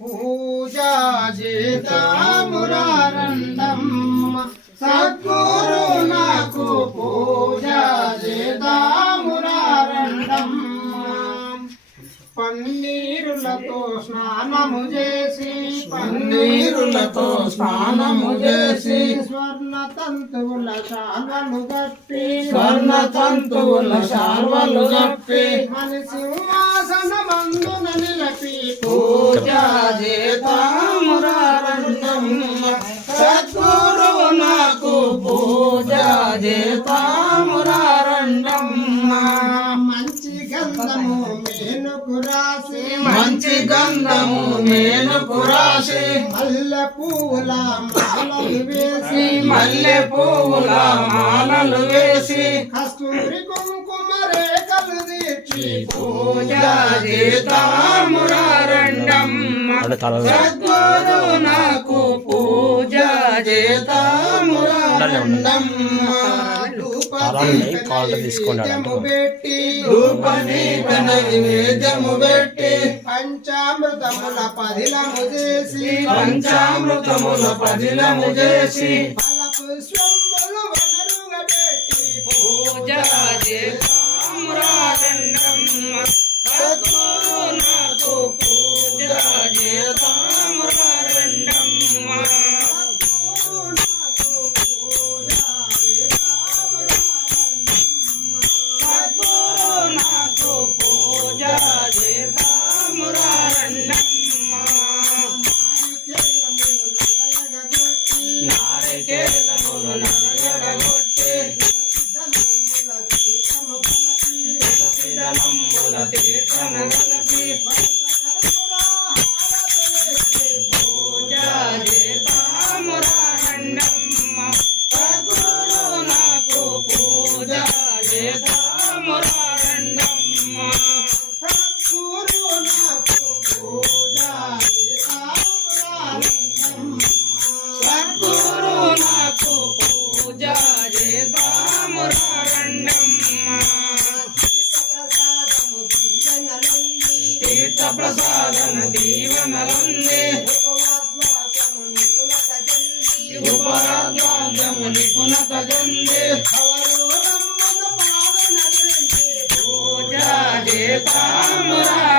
పూజా చేతామురారండమ్మ సద్గురు నాకు పూజా చేతామురారండమ్మ పన్నీరులతో స్నానము చేసి స్వర్ణ తంతువుల శాల్వలు గప్పి మన సింహాసనమందున నిలపి పూజా చేతామురారండమ్మ సద్గురు నాకు పూజా చేతామురారండమ్మ మంచి గంధము మేనుకు రాసి మల్లె పువ్వుల మాలలు వేసి కస్తూరి కుంకుమ రేఖలు తీర్చి పూజా చేతామురారండమ్మ సద్గురు నాకు పూజా చేతామురారండమ్మ నైవేద్యము పెట్టి పంచామృతముల పదిలము చేసి ఫల పుష్పములు వనరుగా పెట్టి పూజా చేతామురారండమ్మ సద్గురు నాకు పూజా చేతామురారండమ్మ ప్రసాదము దీవెనలుంది ఉపరాధ్యాము నిపుణత జంది పూజా చేతామురారండమ్మ